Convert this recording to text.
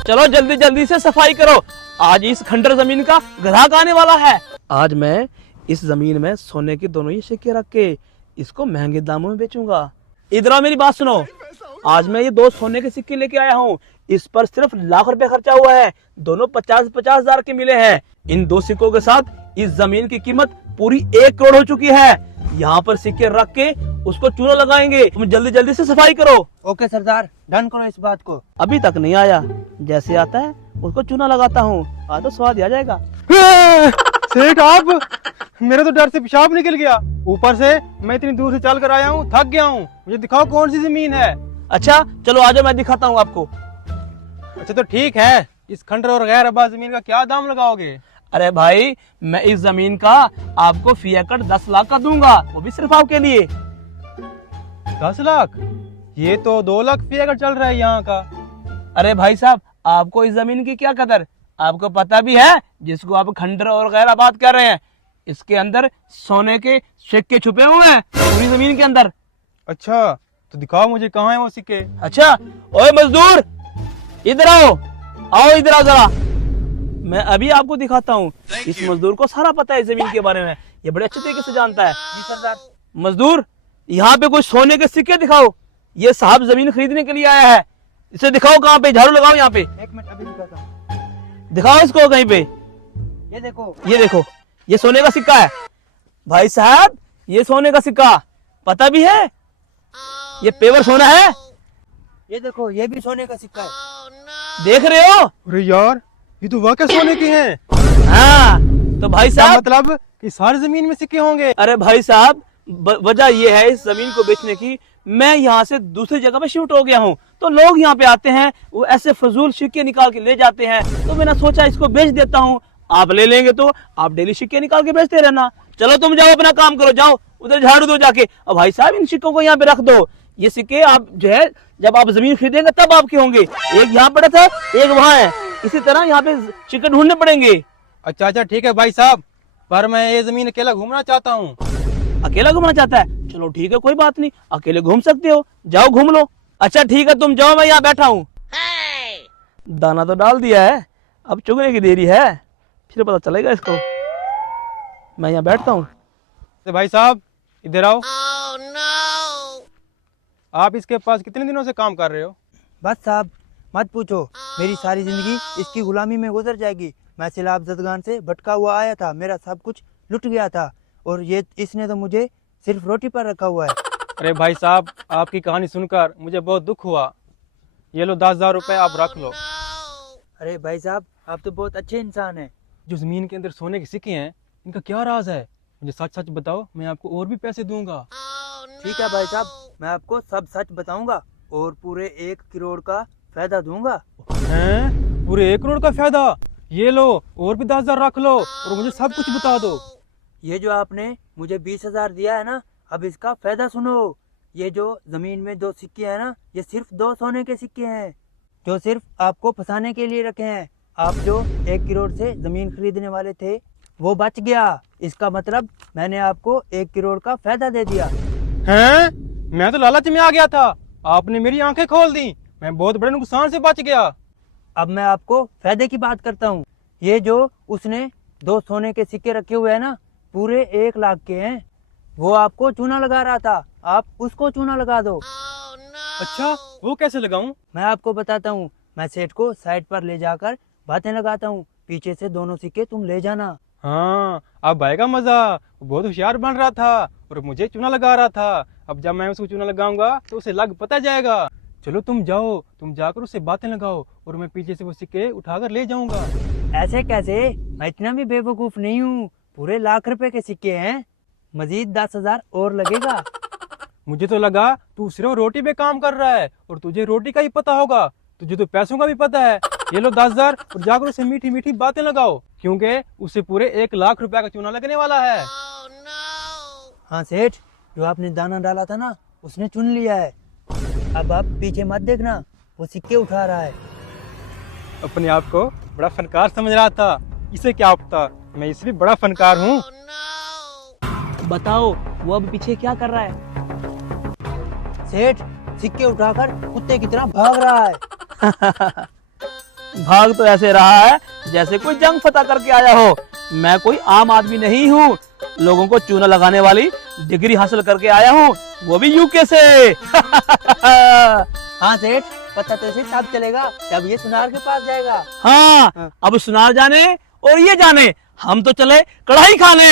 चलो जल्दी जल्दी से सफाई करो, आज इस खंडर जमीन का ग्राहक आने वाला है। आज मैं इस जमीन में सोने के दोनों ही सिक्के रख के इसको महंगे दामों में बेचूंगा। इधर आओ, मेरी बात सुनो। आज मैं ये 2 सोने के सिक्के लेके आया हूँ। इस पर सिर्फ लाख रुपए खर्चा हुआ है। दोनों 50-50 हजार के मिले हैं। इन 2 सिक्कों के साथ इस जमीन की कीमत पूरी 1 करोड़ हो चुकी है। यहाँ पर सिक्के रख के उसको चूना लगाएंगे। तुम जल्दी जल्दी से सफाई करो। ओके सरदार, डन करो इस बात को। अभी तक नहीं आया, जैसे आता है उसको चूना लगाता हूँ, आज तो स्वाद आ जाएगा। सेठ आप, मेरा तो डर से पेशाब निकल गया। ऊपर से मैं इतनी दूर से चल कर आया हूँ, थक गया हूँ। मुझे दिखाओ कौन सी जमीन है। अच्छा चलो आ जाओ, मैं दिखाता हूँ आपको। अच्छा तो ठीक है, इस खंडर और गैर आबाद जमीन का क्या दाम लगाओगे? अरे भाई, मैं इस जमीन का आपको फी एकड़ 10 लाख का दूंगा, वो भी सिर्फ आपके लिए। 10 लाख? ये तो 2 लाख फी एकड़ चल रहा है यहाँ का। अरे भाई साहब, आपको इस जमीन की क्या कदर? आपको पता भी है जिसको आप खंडर और गैर आबाद कह रहे हैं, इसके अंदर सोने के सिक्के छुपे हुए हैं पूरी जमीन के अंदर। अच्छा तो दिखाओ मुझे, कहाँ है वो सिक्के? अच्छा, ओए मजदूर, इधर आओ, आओ इधर आओ जरा, मैं अभी आपको दिखाता हूँ। इस मजदूर को सारा पता है जमीन के बारे में, ये बड़े अच्छे तरीके से जानता है। जी सरदार। मजदूर, यहाँ पे कोई सोने के सिक्के दिखाओ। ये साहब जमीन खरीदने के लिए आया है, इसे दिखाओ कहाँ पे, झाड़ू लगाओ यहाँ पे। 1 मिनट अभी दिखाता हूँ। दिखाओ इसको कहीं पे। ये देखो। ये देखो, ये सोने का सिक्का है। भाई साहब, ये सोने का सिक्का पता भी है, ये पेवर सोना है। ये देखो, ये भी सोने का सिक्का है। देख रहे हो? अरे यार, ये तो वाकई सोने के हैं। हाँ तो भाई क्या साहब, मतलब कि सारी जमीन में सिक्के होंगे? अरे भाई साहब, वजह ये है इस जमीन को बेचने की, मैं यहाँ से दूसरी जगह पे शिफ्ट हो गया हूँ, तो लोग यहाँ पे आते हैं, वो ऐसे फजूल सिक्के निकाल के ले जाते हैं, तो मैंने सोचा इसको बेच देता हूँ। आप ले लेंगे तो आप डेली सिक्के निकाल के बेचते रहना। चलो तुम जाओ, अपना काम करो, जाओ उधर झाड़ू दो जाके। अब भाई साहब, इन सिक्कों को यहाँ पे रख दो। ये सिक्के आप जो है, जब आप जमीन खरीदेंगे तब आपके होंगे। एक यहाँ पड़ा था, एक वहाँ है, इसी तरह यहाँ पे सिक्के ढूंढने पड़ेंगे। अच्छा ठीक है भाई साहब, पर मैं ये जमीन अकेला घूमना चाहता हूँ। अकेला घूमना चाहता है? चलो ठीक है, कोई बात नहीं, अकेले घूम सकते हो, जाओ घूम लो। अच्छा ठीक है, तुम जाओ, मैं यहाँ बैठा हूँ। दाना तो डाल दिया है, अब चुगने की देरी है, फिर पता चलेगा इसको। मैं यहाँ बैठता हूँ। तो भाई साहब इधर आओ। आप इसके पास कितने दिनों से काम कर रहे हो? बस साहब मत पूछो, मेरी सारी जिंदगी इसकी गुलामी में गुजर जाएगी। मैं सैलाब जदगान से भटका हुआ आया था, मेरा सब कुछ लुट गया था, और ये इसने तो मुझे सिर्फ रोटी पर रखा हुआ है। अरे भाई साहब, आपकी कहानी सुनकर मुझे बहुत दुख हुआ। ये लो 10,000 रुपए, आप रख लो। अरे भाई साहब, आप तो बहुत अच्छे इंसान हैं। जो जमीन के अंदर सोने के सिक्के हैं, इनका क्या राज है? मुझे सच सच बताओ, मैं आपको और भी पैसे दूंगा। ठीक है भाई साहब, मैं आपको सब सच बताऊंगा और पूरे 1 करोड़ का फायदा दूंगा। हैं? पूरे 1 करोड़ का फायदा? ये लो, और भी 10,000 रख लो और मुझे सब कुछ बता दो। ये जो आपने मुझे 20,000 दिया है ना, अब इसका फायदा सुनो। ये जो जमीन में 2 सिक्के हैं ना, ये सिर्फ 2 सोने के सिक्के हैं, जो सिर्फ आपको फंसाने के लिए रखे हैं। आप जो 1 करोड़ से जमीन खरीदने वाले थे, वो बच गया। इसका मतलब मैंने आपको 1 करोड़ का फायदा दे दिया। हैं? मैं तो लालच में आ गया था, आपने मेरी आंखें खोल दी, मैं बहुत बड़े नुकसान से बच गया। अब मैं आपको फायदे की बात करता हूँ। ये जो उसने 2 सोने के सिक्के रखे हुए हैं ना, पूरे 1 लाख के हैं। वो आपको चूना लगा रहा था, आप उसको चूना लगा दो। अच्छा, वो कैसे लगाऊं? मैं आपको बताता हूँ। मैं सेठ को साइड पर ले जाकर बातें लगाता हूँ, पीछे से दोनों सिक्के तुम ले जाना। हाँ, अब आएगा मजा। वो बहुत होशियार बन रहा था और मुझे चूना लगा रहा था। अब जब मैं उसको चूना लगाऊंगा तो उसे लग पता जाएगा। चलो तुम जाओ, तुम जाकर उससे बातें लगाओ और मैं पीछे से वो सिक्के उठाकर ले जाऊंगा। ऐसे कैसे? मैं इतना भी बेवकूफ नहीं हूँ। पूरे लाख रुपए के सिक्के हैं, मजीद 10,000 और लगेगा। मुझे तो लगा तू सिर्फ रोटी पे काम कर रहा है और तुझे रोटी का ही पता होगा, तुझे तो पैसों का भी पता है। ये लो 10,000 और जाकर उसे मीठी मीठी बातें लगाओ, क्योंकि उसे पूरे 1 लाख रुपए का चूना लगने वाला है। हाँ सेठ, जो आपने दाना डाला था ना, उसने चुन लिया है। अब आप पीछे मत देखना, वो सिक्के उठा रहा है। अपने आप को बड़ा फनकार समझ रहा था, इसे क्या पता मैं इसलिए बड़ा फनकार हूँ। बताओ, वो अब पीछे क्या कर रहा है? सेठ सिक्के उठाकर कुत्ते की तरह भाग रहा है। भाग तो ऐसे रहा है जैसे कोई जंग फतह करके आया हो। मैं कोई आम आदमी नहीं हूँ, लोगों को चूना लगाने वाली डिग्री हासिल करके आया हूँ, वो भी यूके से। हाँ सेठ, पता तो सिर्फ तब चलेगा जब ये सुनार के पास जाएगा। हाँ, अब सुनार जाने और ये जाने, हम तो चले कढ़ाई खाने।